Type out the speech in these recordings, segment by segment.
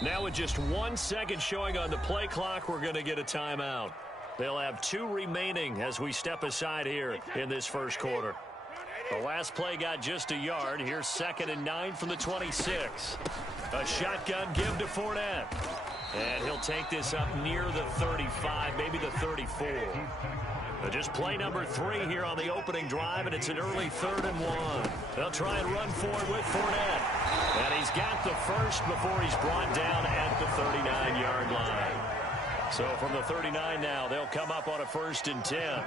Now with just 1 second showing on the play clock, we're going to get a timeout. They'll have 2 remaining as we step aside here in this first quarter. The last play got just a yard. Here's 2nd and 9 from the 26. A shotgun give to Fournette. And he'll take this up near the 35, maybe the 34. Just play number 3 here on the opening drive, and it's an early 3rd and 1. They'll try and run forward with Fournette. And he's got the first before he's brought down at the 39-yard line. So from the 39 now, they'll come up on a 1st and 10.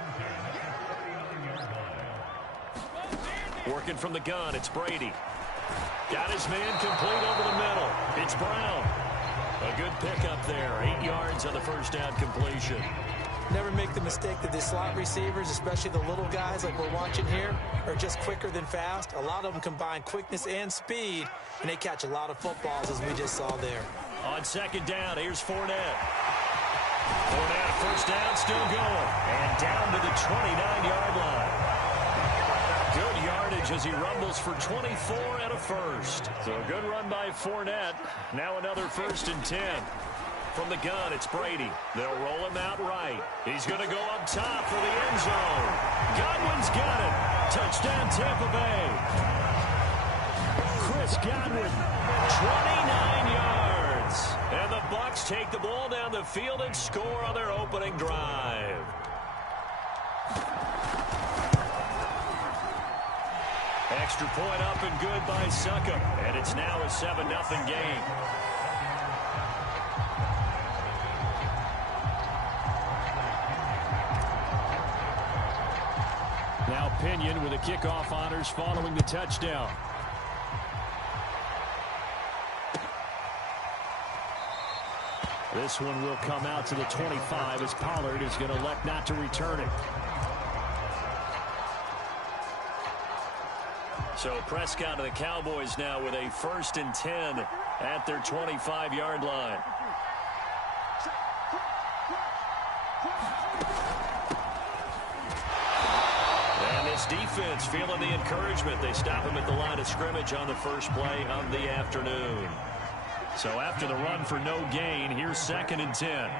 Working from the gun, it's Brady. Got his man complete over the middle. It's Brown. A good pickup there. 8 yards on the first down completion. Never make the mistake that the slot receivers, especially the little guys like we're watching here, are just quicker than fast. A lot of them combine quickness and speed, and they catch a lot of footballs, as we just saw there. On 2nd down, here's Fournette. Fournette, first down, still going. And down to the 29-yard line. Good yardage as he rumbles for 24 and a first. So a good run by Fournette. Now another 1st and 10. From the gun, it's Brady. They'll roll him out right. He's going to go up top for the end zone. Godwin's got it. Touchdown, Tampa Bay. Chris Godwin, 29 yards. And the Bucs take the ball down the field and score on their opening drive. Extra point up and good by Succop. And it's now a 7-0 game. Now Pinion with the kickoff honors following the touchdown. This one will come out to the 25 as Pollard is going to elect not to return it. So Prescott of the Cowboys now with a 1st and 10 at their 25-yard line. Defense feeling the encouragement. They stop him at the line of scrimmage on the first play of the afternoon. So after the run for no gain, here's 2nd and 10.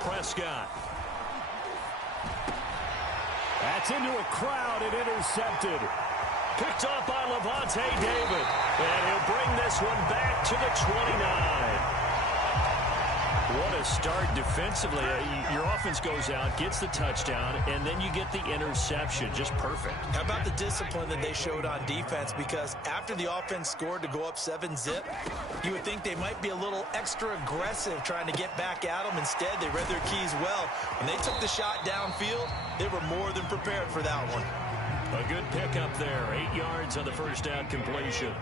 Prescott. That's into a crowd and intercepted. Picked off by Levante David. And he'll bring this one back to the 29. What a start defensively. Your offense goes out, gets the touchdown, and then you get the interception. Just perfect. How about the discipline that they showed on defense? Because after the offense scored to go up 7-zip, you would think they might be a little extra aggressive trying to get back at them. Instead, they read their keys well. When they took the shot downfield, they were more than prepared for that one. A good pickup there. 8 yards on the first down completion.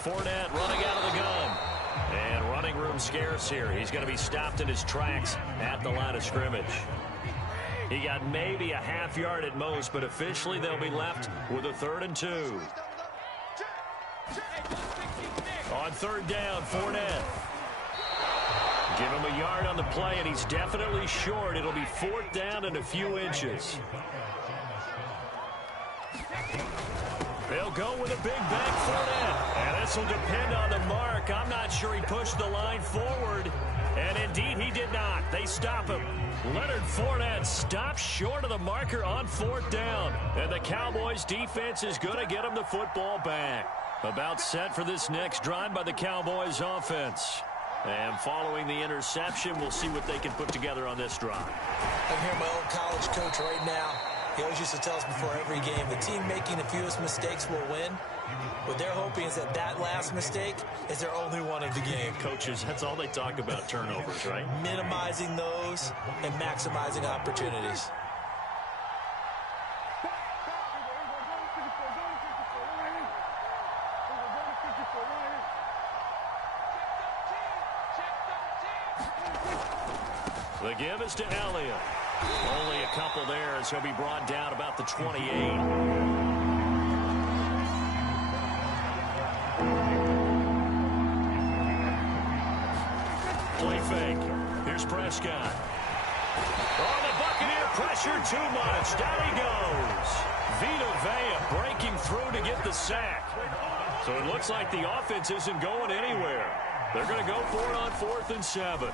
Fournette running out of the gun. And running room scarce here. He's going to be stopped in his tracks at the line of scrimmage. He got maybe a half yard at most, but officially they'll be left with a 3rd and 2. On 3rd down, Fournette. Give him a yard on the play, and he's definitely short. It'll be 4th down and a few inches. They'll go with a big back Fournette. And this will depend on the mark. I'm not sure he pushed the line forward. And indeed, he did not. They stop him. Leonard Fournette stops short of the marker on 4th down. And the Cowboys defense is going to get him the football back. About set for this next drive by the Cowboys offense. And following the interception, we'll see what they can put together on this drive. I'm here, my old college coach right now. He always used to tell us before every game, the team making the fewest mistakes will win. What they're hoping is that that last mistake is their only one of the game. Coaches, that's all they talk about, turnovers, right? Minimizing those and maximizing opportunities. The give is to Elliott. Only a couple there as he'll be brought down about the 28. Play fake. Here's Prescott. Oh, the Buccaneer pressure too much. Down he goes. Vita Vea breaking through to get the sack. So it looks like the offense isn't going anywhere. They're going to go for it on 4th and 7.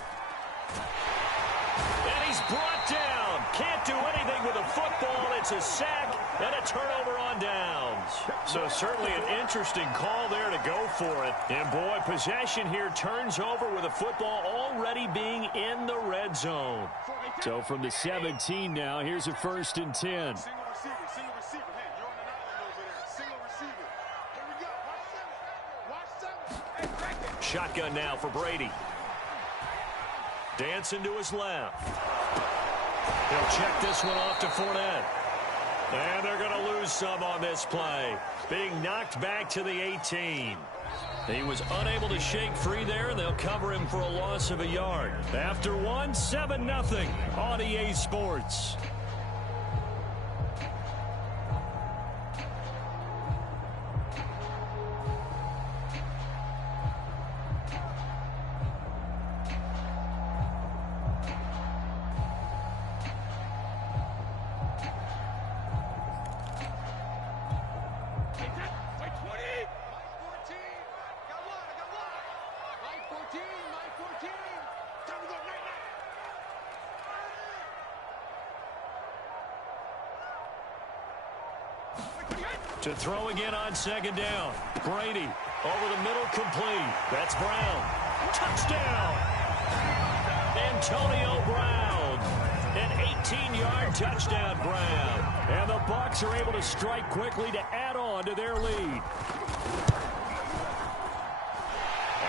And he's brought down. Can't do anything with a football. It's a sack and a turnover on downs. So certainly an interesting call there to go for it. And boy, possession here turns over with a football already being in the red zone. So from the 17 now, here's a 1st and 10. Shotgun now for Brady. Dancing to his left. He'll check this one off to Fournette. And they're going to lose some on this play. Being knocked back to the 18. He was unable to shake free there, and they'll cover him for a loss of a yard. After one, 7-0 on EA Sports. To throw again on 2nd down. Brady over the middle, complete. That's Brown. Touchdown! Antonio Brown. An 18-yard touchdown, Brown. And the Bucs are able to strike quickly to add on to their lead.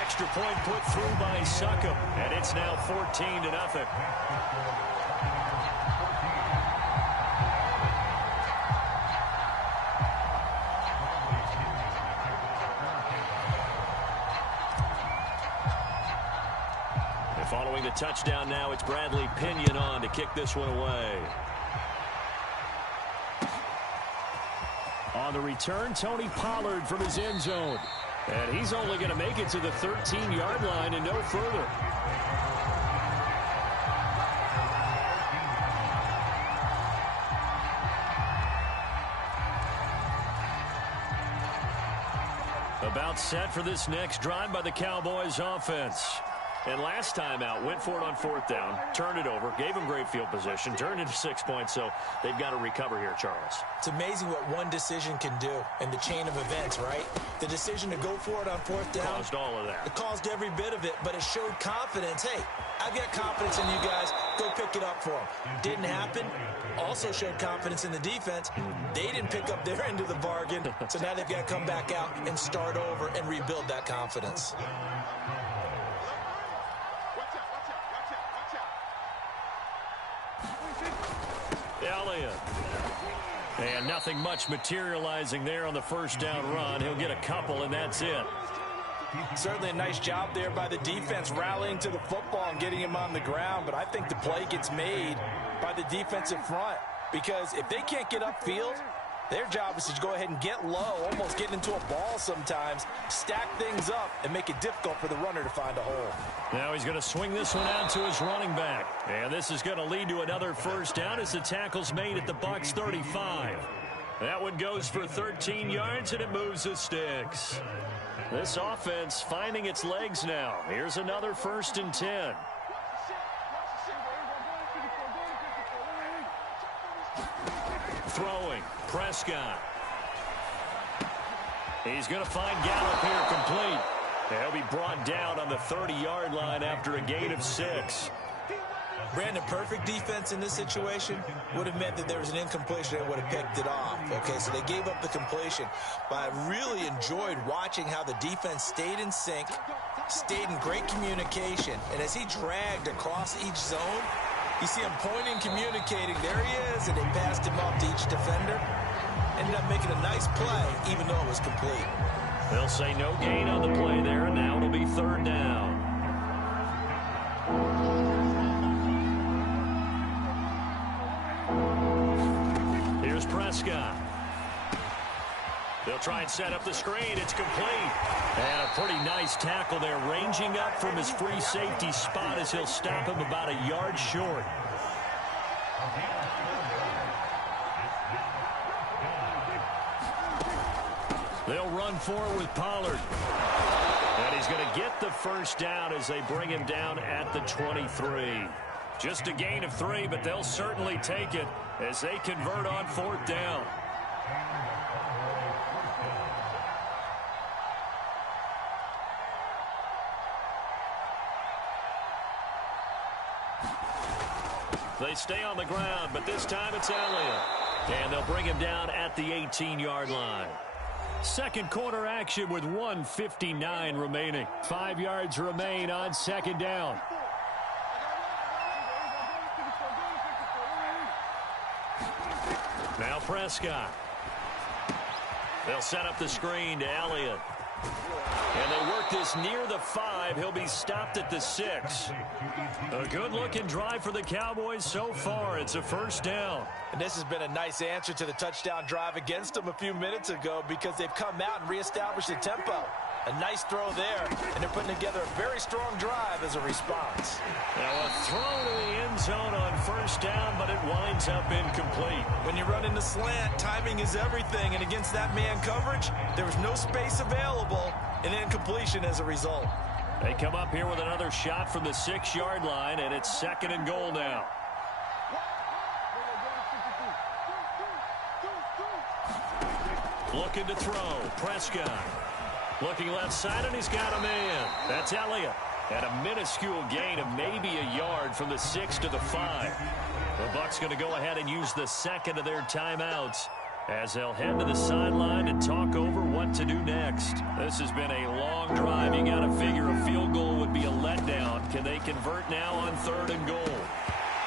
Extra point put through by Succop. And it's now 14-0. Following the touchdown now, it's Bradley Pinion on to kick this one away. On the return, Tony Pollard from his end zone. And he's only going to make it to the 13-yard line and no further. About set for this next drive by the Cowboys offense. And last time out, went for it on 4th down, turned it over, gave him great field position, turned into 6 points, so they've got to recover here, Charles. It's amazing what one decision can do in the chain of events, right? The decision to go for it on 4th down. Caused all of that. It caused every bit of it, but it showed confidence. Hey, I've got confidence in you guys. Go pick it up for them. Didn't happen. Also showed confidence in the defense. They didn't pick up their end of the bargain, so now they've got to come back out and start over and rebuild that confidence. Elliott. And nothing much materializing there on the 1st down run. He'll get a couple, and that's it. Certainly a nice job there by the defense rallying to the football and getting him on the ground, but I think the play gets made by the defensive front because if they can't get upfield, their job is to go ahead and get low, almost get into a ball sometimes, stack things up, and make it difficult for the runner to find a hole. Now he's going to swing this one out to his running back. And this is going to lead to another 1st down as the tackle's made at the Bucs 35. That one goes for 13 yards, and it moves the sticks. This offense finding its legs now. Here's another 1st and 10. Throwing. Prescott. He's going to find Gallup here complete. He'll be brought down on the 30-yard line after a gain of 6. Brandon, perfect defense in this situation would have meant that there was an incompletion and would have picked it off. Okay, so they gave up the completion. But I really enjoyed watching how the defense stayed in sync, stayed in great communication, and as he dragged across each zone, you see him pointing, communicating. There he is, and they passed him off to each defender. Ended up making a nice play, even though it was complete. They'll say no gain on the play there, and now it'll be 3rd down. Here's Prescott. They'll try and set up the screen. It's complete. And a pretty nice tackle there, ranging up from his free safety spot as he'll stop him about a yard short. They'll run forward with Pollard. And he's going to get the first down as they bring him down at the 23. Just a gain of 3, but they'll certainly take it as they convert on 4th down. They stay on the ground, but this time it's Elliott. And they'll bring him down at the 18-yard line. Second quarter action with 1:59 remaining. 5 yards remain on 2nd down. Now Prescott. They'll set up the screen to Elliott. And they work this near the 5. He'll be stopped at the 6. A good-looking drive for the Cowboys so far. It's a first down. And this has been a nice answer to the touchdown drive against them a few minutes ago because they've come out and reestablished the tempo. A nice throw there, and they're putting together a very strong drive as a response. Now a throw to the end zone on first down, but it winds up incomplete. When you run in the slant, timing is everything, and against that man coverage, there was no space available, and incompletion as a result. They come up here with another shot from the 6-yard line, and it's 2nd and goal now. Looking to throw, Prescott. Looking left side, and he's got a man. That's Elliott. At a minuscule gain of maybe a yard from the 6 to the 5. The Bucs going to go ahead and use the second of their timeouts as they'll head to the sideline and talk over what to do next. This has been a long drive. You got to figure a field goal would be a letdown. Can they convert now on 3rd and goal?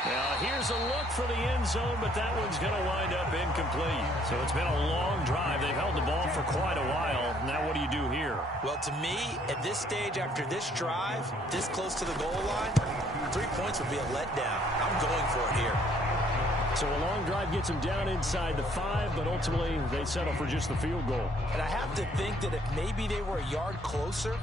Now, here's a look for the end zone, but that one's going to wind up incomplete. So it's been a long drive. They've held the ball for quite a while. Now what do you do here? Well, to me, at this stage after this drive, this close to the goal line, 3 points would be a letdown. I'm going for it here. So a long drive gets them down inside the 5, but ultimately they settle for just the field goal. And I have to think that if maybe they were a yard closer,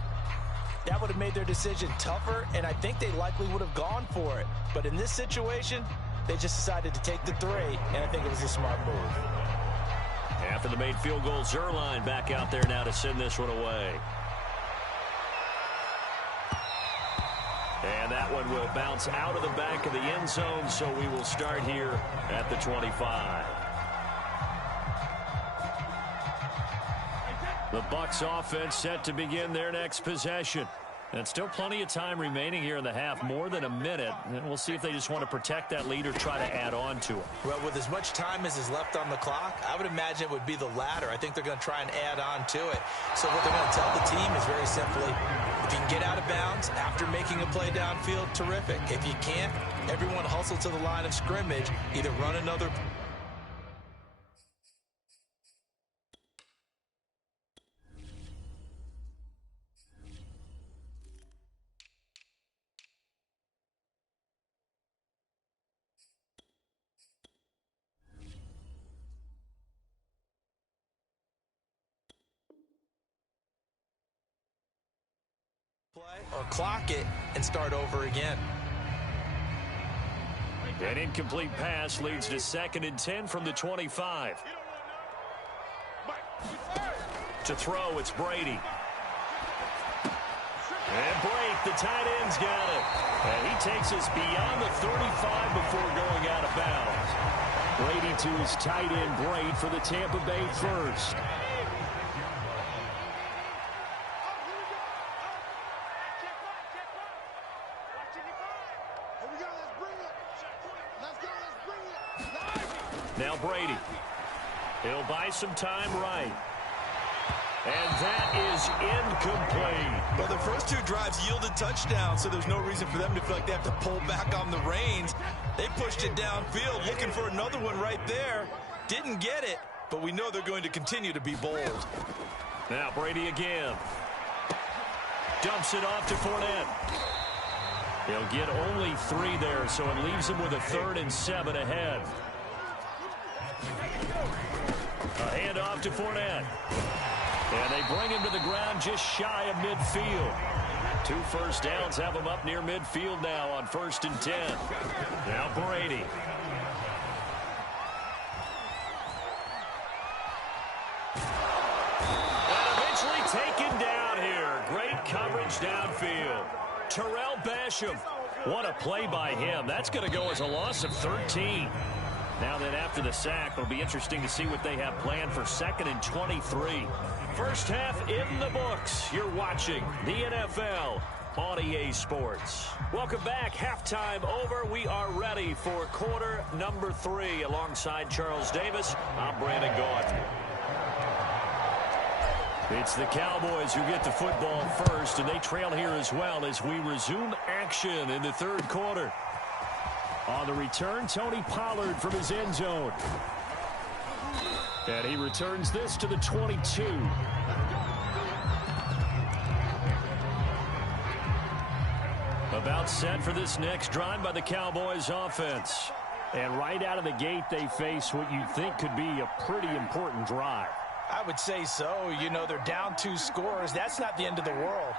that would have made their decision tougher, and I think they likely would have gone for it. But in this situation, they just decided to take the 3, and I think it was a smart move. After the made field goal, Zerline back out there now to send this one away. And that one will bounce out of the back of the end zone, so we will start here at the 25. The Bucs offense set to begin their next possession. And still plenty of time remaining here in the half, more than a minute. And we'll see if they just want to protect that lead or try to add on to it. Well, with as much time as is left on the clock, I would imagine it would be the latter. I think they're going to try and add on to it. So what they're going to tell the team is very simply, if you can get out of bounds after making a play downfield, terrific. If you can't, everyone hustle to the line of scrimmage, either run another or clock it and start over again. An incomplete pass leads to 2nd and 10 from the 25. To throw, it's Brady. And Brake, the tight end's got it. And he takes us beyond the 35 before going out of bounds. Brady to his tight end, Brake, for the Tampa Bay first. Now Brady. He'll buy some time right. And that is incomplete. Well, the first 2 drives yielded touchdowns, so there's no reason for them to feel like they have to pull back on the reins. They pushed it downfield, looking for another one right there. Didn't get it, but we know they're going to continue to be bold. Now Brady again. Dumps it off to Fournette. He'll get only 3 there, so it leaves him with a 3rd and 7 ahead. A handoff to Fournette. And they bring him to the ground just shy of midfield. 2 first downs have him up near midfield now on 1st and 10. Now Brady. coverage downfield. Terrell Basham. What a play by him. That's going to go as a loss of 13. Now then, after the sack, it'll be interesting to see what they have planned for 2nd and 23. First half in the books. You're watching the NFL on EA Sports. Welcome back. Halftime over. We are ready for quarter number 3. Alongside Charles Davis, I'm Brandon Gaudin. It's the Cowboys who get the football first, and they trail here as well as we resume action in the third quarter. On the return, Tony Pollard from his end zone. And he returns this to the 22. About set for this next drive by the Cowboys offense. And right out of the gate, they face what you'd think could be a pretty important drive. I would say so. You know, they're down 2 scores. That's not the end of the world.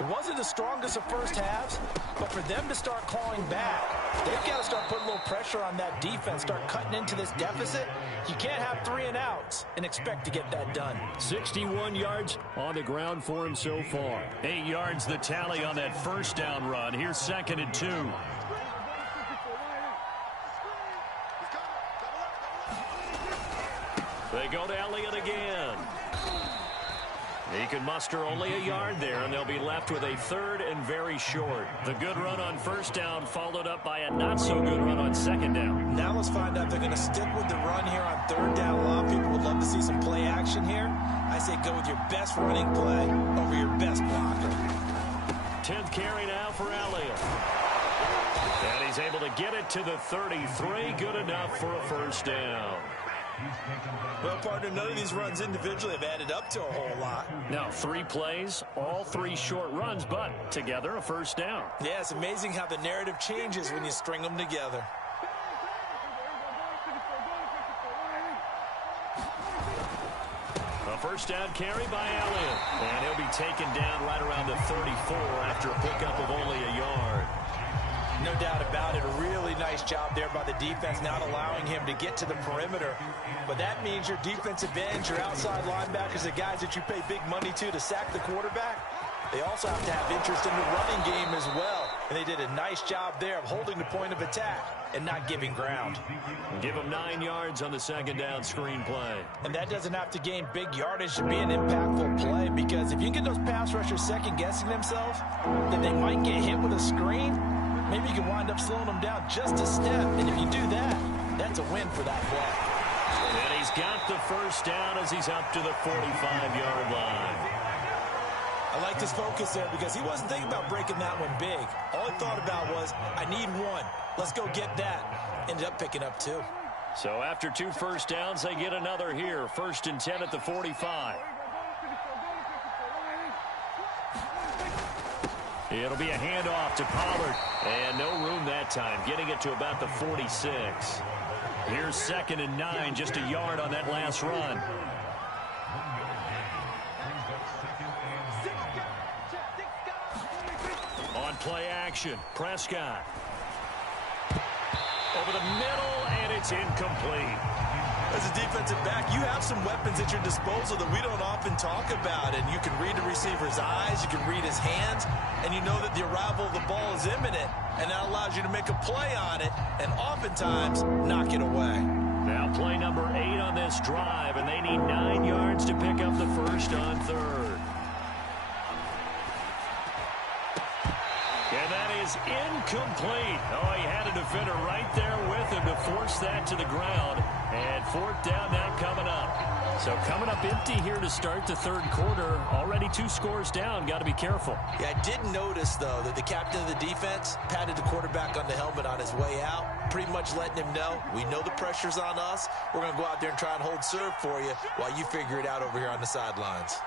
It wasn't the strongest of first halves, but for them to start clawing back, they've got to start putting a little pressure on that defense, start cutting into this deficit. You can't have 3 and outs and expect to get that done. 61 yards on the ground for him so far. 8 yards the tally on that first down run. Here's 2nd and 2. They go to Elliott again. He can muster only a yard there, and they'll be left with a 3rd and very short. The good run on first down followed up by a not-so-good run on 2nd down. Now let's find out if they're going to stick with the run here on 3rd down. A lot of people would love to see some play action here. I say go with your best running play over your best blocker. 10th carry now for Elliott. And he's able to get it to the 33. Good enough for a first down. Well, partner, none of these runs individually have added up to a whole lot. Now, 3 plays, all 3 short runs, but together a first down. Yeah, it's amazing how the narrative changes when you string them together. A first down carry by Elliott. And he'll be taken down right around the 34 after a pickup of only a yard. No doubt about it. A really nice job there by the defense, not allowing him to get to the perimeter. But that means your defensive ends, your outside linebackers, the guys that you pay big money to sack the quarterback, they also have to have interest in the running game as well. And they did a nice job there of holding the point of attack and not giving ground. Give them 9 yards on the 2nd down screen play. And that doesn't have to gain big yardage to be an impactful play, because if you get those pass rushers second-guessing themselves, then they might get hit with a screen. Maybe you can wind up slowing them down just a step. And if you do that, that's a win for that play. And he's got the first down as he's up to the 45-yard line. I like his focus there because he wasn't thinking about breaking that one big. All he thought about was, I need 1. Let's go get that. Ended up picking up 2. So after 2 first downs, they get another here. 1st and 10 at the 45. It'll be a handoff to Pollard. And no room that time, getting it to about the 46. Here's 2nd and 9, just a yard on that last run. On play action, Prescott. Over the middle, and it's incomplete. As a defensive back, you have some weapons at your disposal that we don't often talk about. And you can read the receiver's eyes, you can read his hands, and you know that the arrival of the ball is imminent. And that allows you to make a play on it and oftentimes knock it away. Now play number 8 on this drive, and they need 9 yards to pick up the first on 3rd. And that is incomplete. Oh, he had a defender right there with him to force that to the ground. And 4th down now coming up. So coming up empty here to start the 3rd quarter. Already 2 scores down. Got to be careful. Yeah, I did notice, though, that the captain of the defense patted the quarterback on the helmet on his way out, pretty much letting him know, we know the pressure's on us. We're going to go out there and try and hold serve for you while you figure it out over here on the sidelines.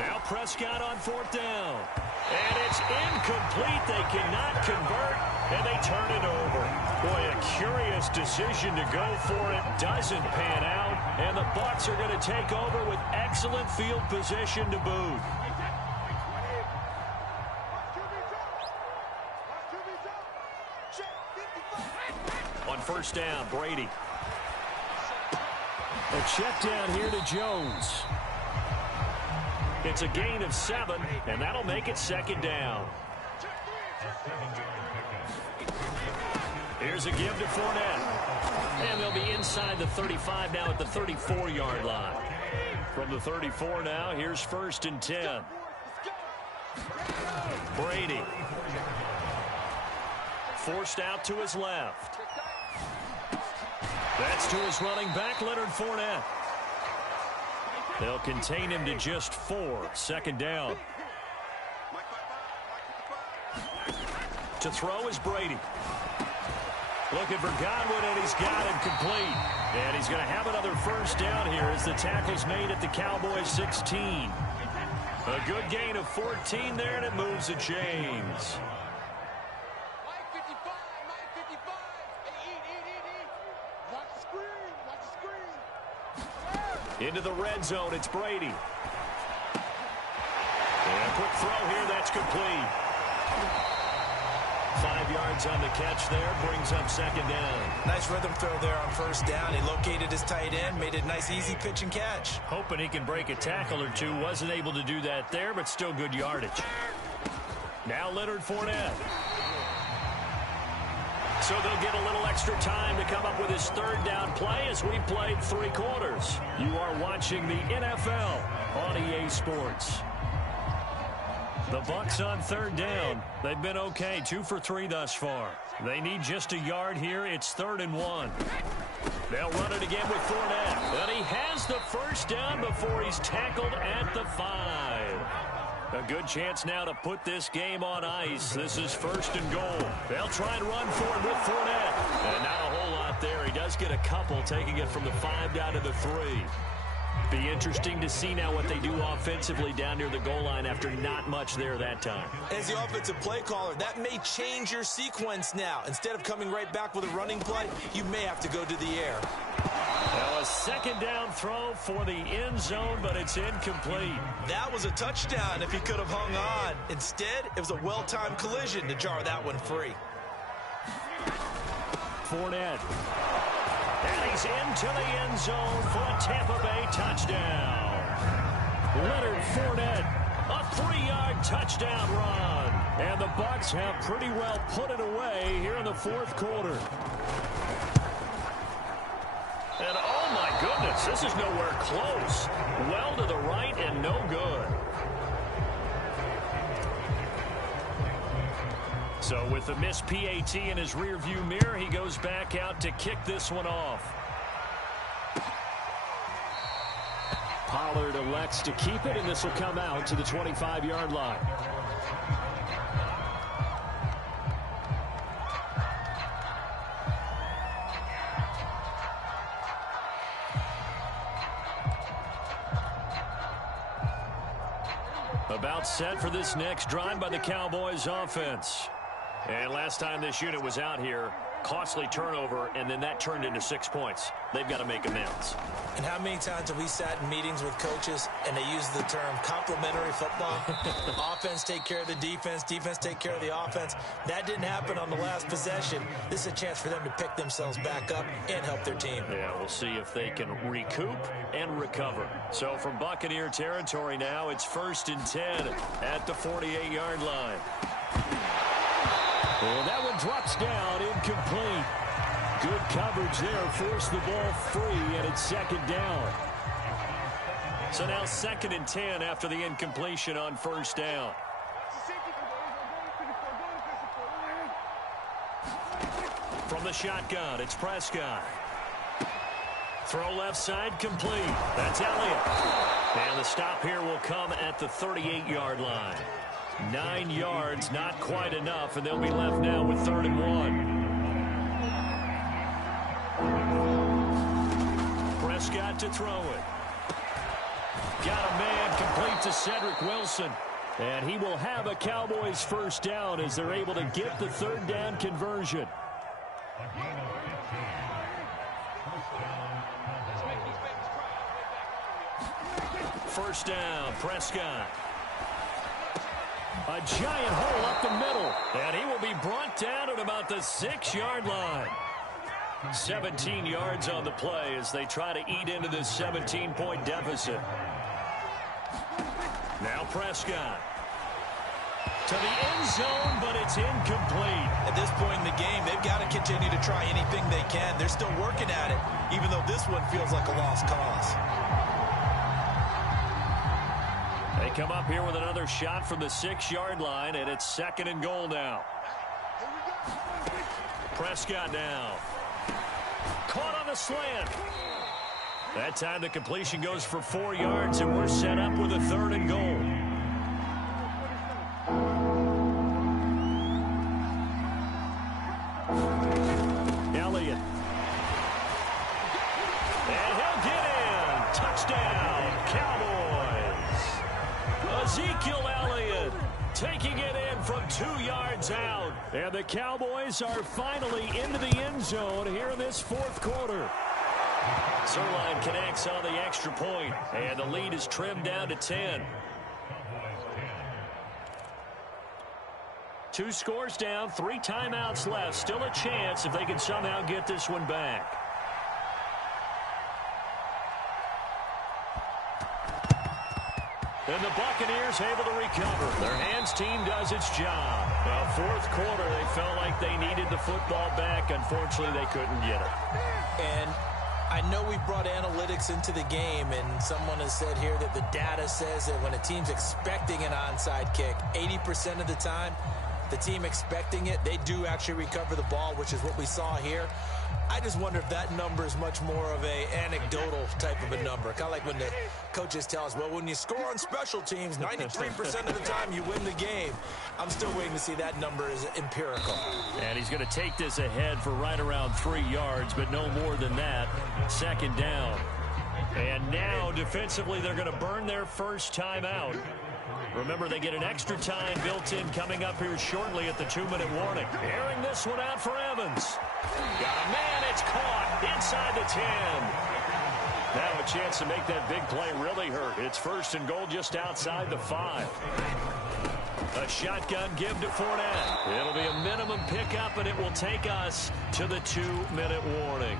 Now Prescott on 4th down. And it's incomplete. They cannot convert, and they turn it over. Boy, a curious decision to go for it. Doesn't pan out, and the Bucs are going to take over with excellent field position to boot. On 1st down, Brady. A check down here to Jones. It's a gain of 7, and that'll make it second down. Here's a give to Fournette. And they'll be inside the 35 now at the 34-yard line. From the 34 now, here's 1st and 10. Brady. Forced out to his left. That's to his running back, Leonard Fournette. They'll contain him to just 4. Second down. To throw is Brady. Looking for Godwin, and he's got him complete. And he's going to have another first down here as the tackle's made at the Cowboys 16. A good gain of 14 there, and it moves the chains. Into the red zone, it's Brady. And a quick throw here, that's complete. 5 yards on the catch there, brings up second down. Nice rhythm throw there on first down. He located his tight end, made it a nice easy pitch and catch. Hoping he can break a tackle or two. Wasn't able to do that there, but still good yardage. Now Leonard Fournette. So they'll get a little extra time to come up with his third down play as we played 3 quarters. You are watching the NFL on EA Sports. The Bucs on third down. They've been okay, 2 for 3 thus far. They need just a yard here. It's 3rd and 1. They'll run it again with Fournette. And he has the first down before he's tackled at the 5. A good chance now to put this game on ice. This is 1st and goal. They'll try and run for it with Fournette. And not a whole lot there. He does get a couple, taking it from the 5 down to the 3. Be interesting to see now what they do offensively down near the goal line after not much there that time. As the offensive play caller, that may change your sequence now. Instead of coming right back with a running play, you may have to go to the air. Now a second down throw for the end zone, but it's incomplete. That was a touchdown if he could have hung on. Instead, it was a well-timed collision to jar that one free. Fournette. And he's into the end zone for a Tampa Bay touchdown. Leonard Fournette, a 3-yard touchdown run. And the Bucs have pretty well put it away here in the 4th quarter. And oh my goodness, this is nowhere close. Well to the right and no good. So with the missed PAT in his rearview mirror, he goes back out to kick this one off. Pollard elects to keep it, and this will come out to the 25-yard line. About set for this next drive by the Cowboys offense. And last time this unit was out here, costly turnover, and then that turned into 6 points. They've got to make amends. And how many times have we sat in meetings with coaches and they use the term complementary football? Offense take care of the defense, defense take care of the offense. That didn't happen on the last possession. This is a chance for them to pick themselves back up and help their team. Yeah, we'll see if they can recoup and recover. So from Buccaneer territory now, it's 1st and 10 at the 48-yard line. And that one drops down, incomplete. Good coverage there, forced the ball free, and it's second down. So now 2nd and 10 after the incompletion on first down. From the shotgun, it's Prescott. Throw left side, complete. That's Elliott. And the stop here will come at the 38-yard line. 9 yards, not quite enough, and they'll be left now with 3rd and 1. Prescott to throw it. Got a man complete to Cedric Wilson. And he will have a Cowboys first down as they're able to get the 3rd down conversion. First down, Prescott. A giant hole up the middle, and he will be brought down at about the 6-yard line. 17 yards on the play as they try to eat into this 17-point deficit. Now Prescott. To the end zone, but it's incomplete. At this point in the game, they've got to continue to try anything they can. They're still working at it, even though this one feels like a lost cause. They come up here with another shot from the 6-yard line, and it's 2nd and goal now. Prescott now. Caught on the slant. That time the completion goes for 4 yards, and we're set up with a 3rd and goal. Elliott. And he'll get in. Touchdown, Cowboys. Ezekiel Elliott taking it in from 2 yards out. And the Cowboys are finally into the end zone here in this 4th quarter. Zerline connects on the extra point, and the lead is trimmed down to 10. 2 scores down, 3 timeouts left. Still a chance if they can somehow get this one back. And the Buccaneers able to recover. Their hands team does its job. Well, 4th quarter, they felt like they needed the football back. Unfortunately, they couldn't get it. And I know we brought analytics into the game, and someone has said here that the data says that when a team's expecting an onside kick, 80% of the time, the team expecting it, they do actually recover the ball, which is what we saw here. I just wonder if that number is much more of a anecdotal type of a number. Kind of like when the coaches tell us, well, when you score on special teams, 93% of the time you win the game. I'm still waiting to see that number is empirical. And he's going to take this ahead for right around 3 yards, but no more than that. 2nd down. And now, defensively, they're going to burn their first timeout. Remember, they get an extra time built in coming up here shortly at the 2-minute warning. Airing this one out for Evans. Got a man, it's caught inside the 10. Now a chance to make that big play really hurt. It's 1st and goal just outside the 5. A shotgun give to Fournette. It'll be a minimum pickup, and it will take us to the 2-minute warning.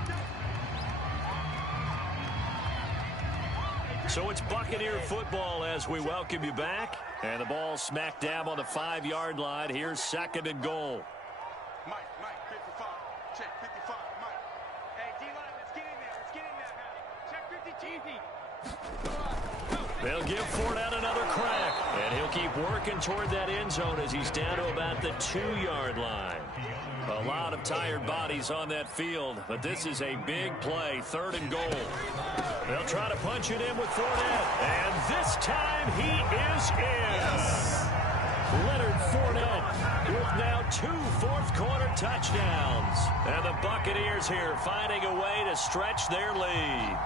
So it's Buccaneer football as we welcome you back. And the ball smack dab on the 5-yard line. Here's 2nd and goal. Mike, 55. Check 55, Mike. Hey, D-line, let's get in there. Check 50 TV. They'll give Fournette another crack. And he'll keep working toward that end zone as he's down to about the 2-yard line. A lot of tired bodies on that field, but this is a big play, 3rd and goal. They'll try to punch it in with Fournette, and this time he is in. Yes. Leonard Fournette with now 2 fourth-quarter touchdowns. And the Buccaneers here finding a way to stretch their lead.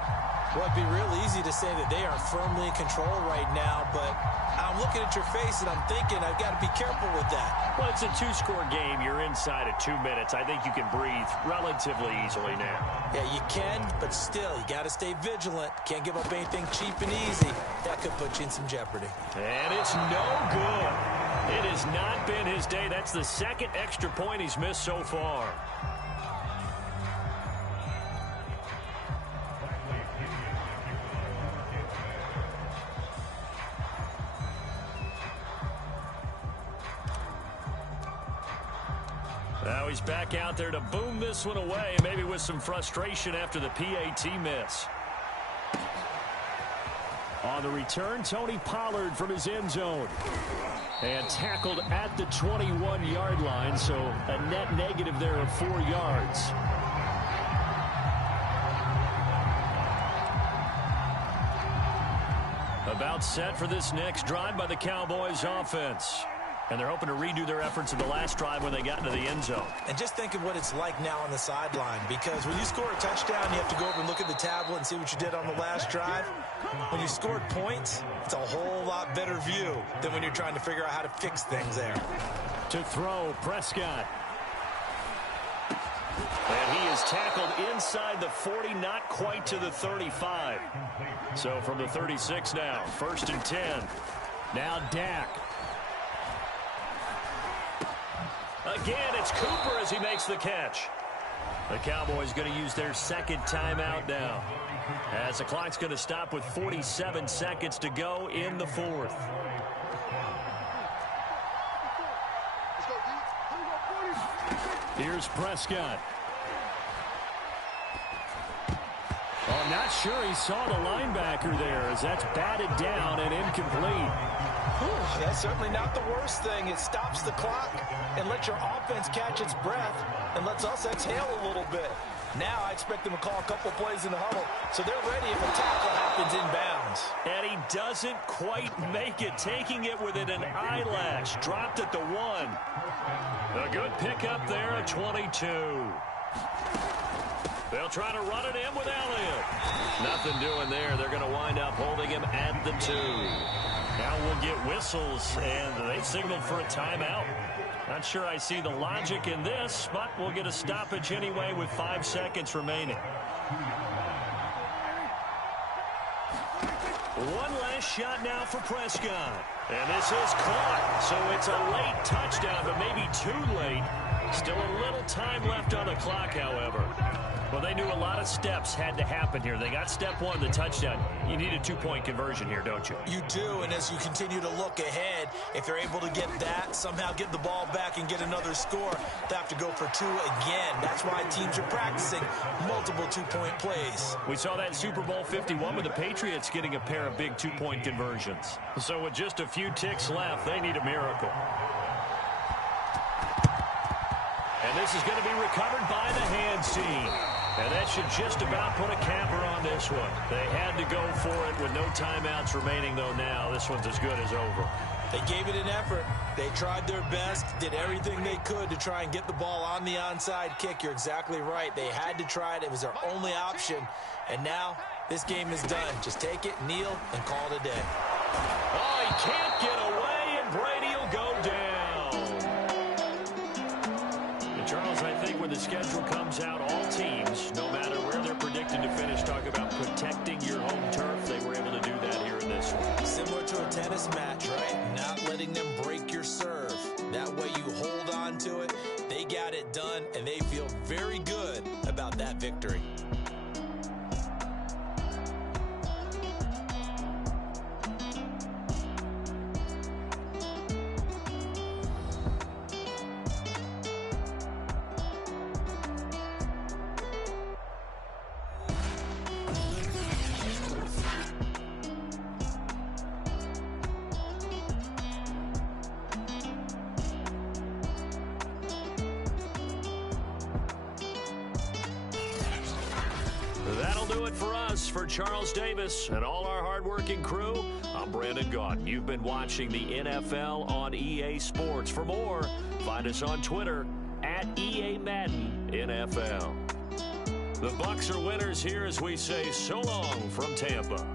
Well, it'd be real easy to say that they are firmly in control right now, but I'm looking at your face and I'm thinking I've got to be careful with that. Well, it's a 2-score game. You're inside at 2 minutes. I think you can breathe relatively easily now. Yeah, you can, but still, you got to stay vigilant. Can't give up anything cheap and easy. That could put you in some jeopardy. And it's no good. It has not been his day. That's the 2nd extra point he's missed so far. Now he's back out there to boom this one away, maybe with some frustration after the PAT miss. On the return, Tony Pollard from his end zone. And tackled at the 21-yard line, so a net negative there of 4 yards. About set for this next drive by the Cowboys offense. And they're hoping to redo their efforts in the last drive when they got into the end zone. And just think of what it's like now on the sideline, because when you score a touchdown, you have to go over and look at the tablet and see what you did on the last drive. When you scored points, it's a whole lot better view than when you're trying to figure out how to fix things there. To throw, Prescott. And he is tackled inside the 40, not quite to the 35. So from the 36 now, 1st and 10. Now Dak. Again, it's Cooper as he makes the catch. The Cowboys going to use their second timeout now, as the clock's going to stop with 47 seconds to go in the fourth. Here's Prescott. Oh, I'm not sure he saw the linebacker there, as that's batted down and incomplete. Whew, that's certainly not the worst thing. It stops the clock and lets your offense catch its breath and lets us exhale a little bit. Now I expect them to call a couple plays in the huddle, so they're ready if a tackle happens inbounds. And he doesn't quite make it, taking it within an eyelash. Dropped at the 1. A good pickup there at 22. They'll try to run it in with Elliott. Nothing doing there. They're going to wind up holding him at the 2. Now we'll get whistles, and they signaled for a timeout. Not sure I see the logic in this, but we'll get a stoppage anyway with 5 seconds remaining. One last shot now for Prescott. And this is caught, so it's a late touchdown, but maybe too late. Still a little time left on the clock, however. Well, they knew a lot of steps had to happen here. They got step 1, the touchdown. You need a 2-point conversion here, don't you? You do, and as you continue to look ahead, if they're able to get that, somehow get the ball back and get another score, they have to go for 2 again. That's why teams are practicing multiple 2-point plays. We saw that in Super Bowl 51 with the Patriots getting a pair of big 2-point conversions. So with just a few ticks left, they need a miracle. And this is going to be recovered by the hands team. And that should just about put a capper on this one. They had to go for it with no timeouts remaining, though. Now this one's as good as over. They gave it an effort. They tried their best, did everything they could to try and get the ball on the onside kick. You're exactly right. They had to try it. It was their only option. And now this game is done. Just take it, kneel, and call it a day. Oh, he can't get away, and Brady will go down. Charles, I think when the schedule comes out, all teams, no matter where they're predicted to finish, talk about protecting your home turf. They were able to do that here in this one. Similar to a tennis match, right? Not letting them break your serve. That way you hold on to it. They got it done, and they feel very good about that victory. That'll do it for us. For Charles Davis and all our hardworking crew, I'm Brandon Gaudin. You've been watching the NFL on EA Sports. For more, find us on Twitter at EA Madden NFL. The Bucs are winners here as we say so long from Tampa.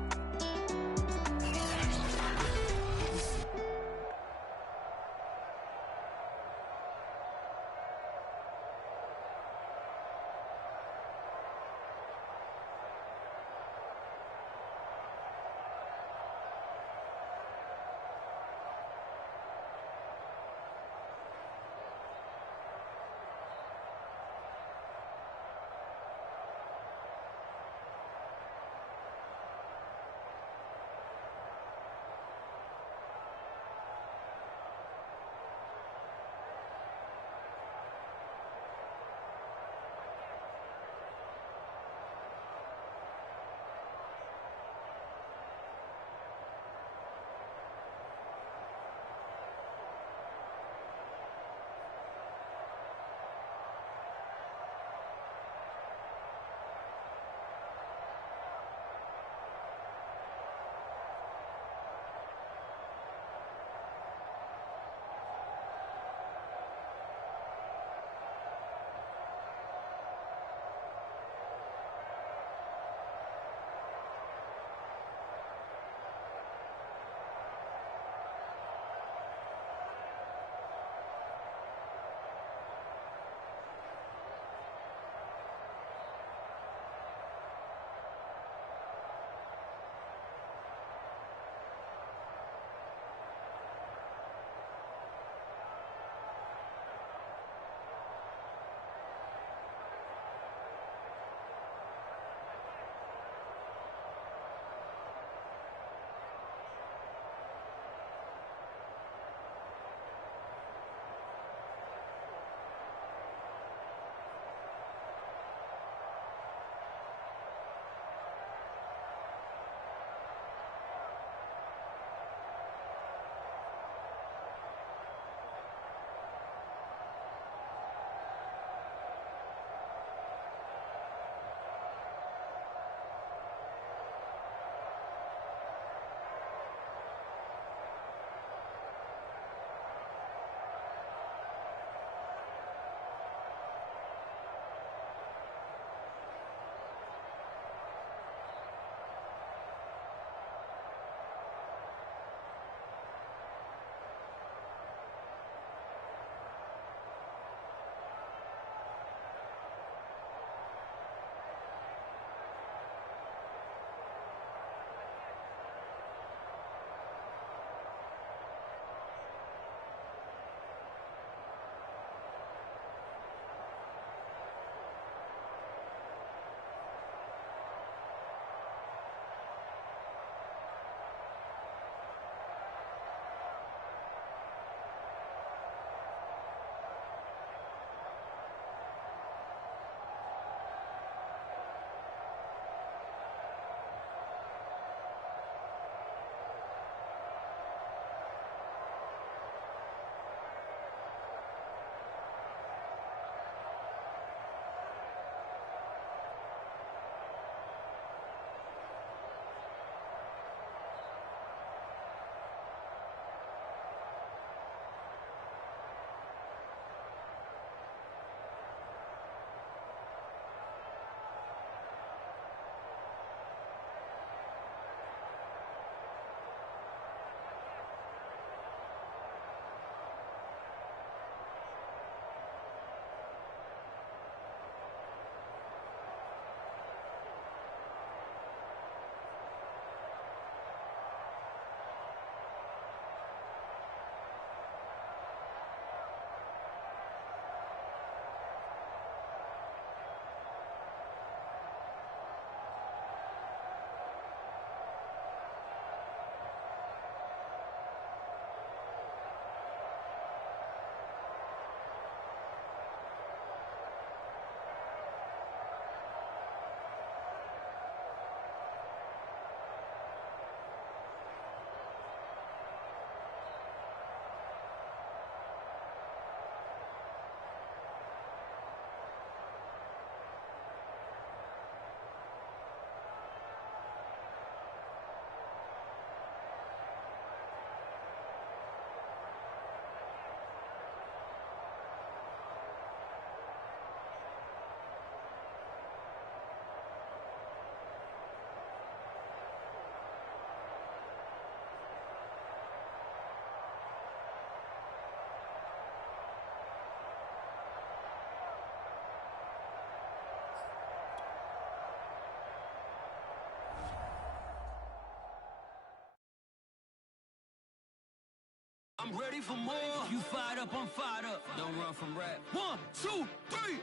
I'm ready for more. You fired up, I'm fired up. Don't run from rap. 1, 2, 3.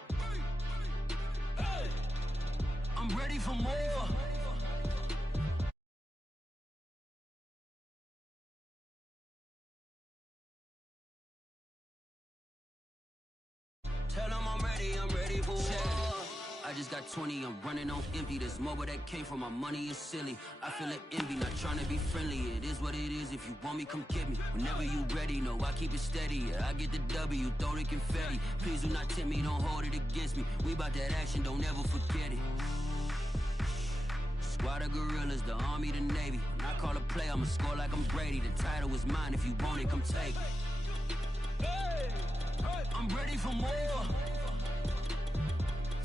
Hey. I'm ready for more. Tell them I'm ready for war. I just got 20, I'm running on empty. There's more where that came from, my money is silly. I feel it envy, not trying to be friendly. It is what it is, if you want me, come get me. Whenever you ready, no, I keep it steady. Yeah, I get the W, throw the confetti. Please do not tempt me, don't hold it against me. We bout that action, don't ever forget it. Squad of gorillas, the army, the navy. When I call a play, I'ma score like I'm Brady. The title is mine, if you want it, come take it. I'm ready for more.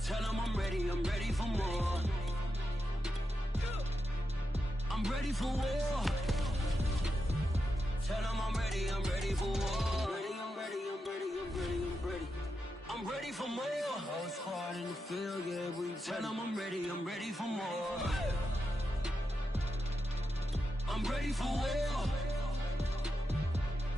Tell them I'm ready for more. I'm ready for war. Tell them I'm ready for war. I'm ready for more. Whole squad in the field, yeah, we tell them I'm ready for more. I'm ready for war.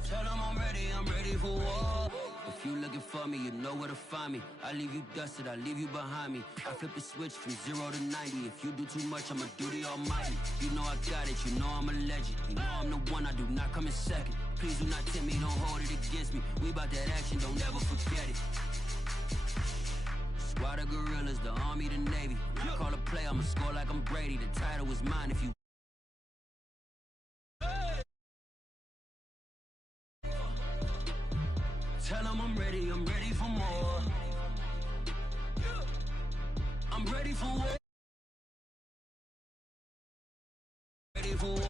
Tell them I'm ready for war. If you looking for me, you know where to find me. I leave you dusted, I leave you behind me. I flip the switch from 0 to 90. If you do too much, I'ma do the almighty. You know I got it, you know I'm a legend. You know I'm the one, I do not come in second. Please do not tempt me, don't hold it against me. We bout that action, don't ever forget it. Squad of gorillas, the army, the navy. When I call a play, I'ma score like I'm Brady. The title is mine if you... Tell them I'm ready for more. I'm ready for war. Ready for war.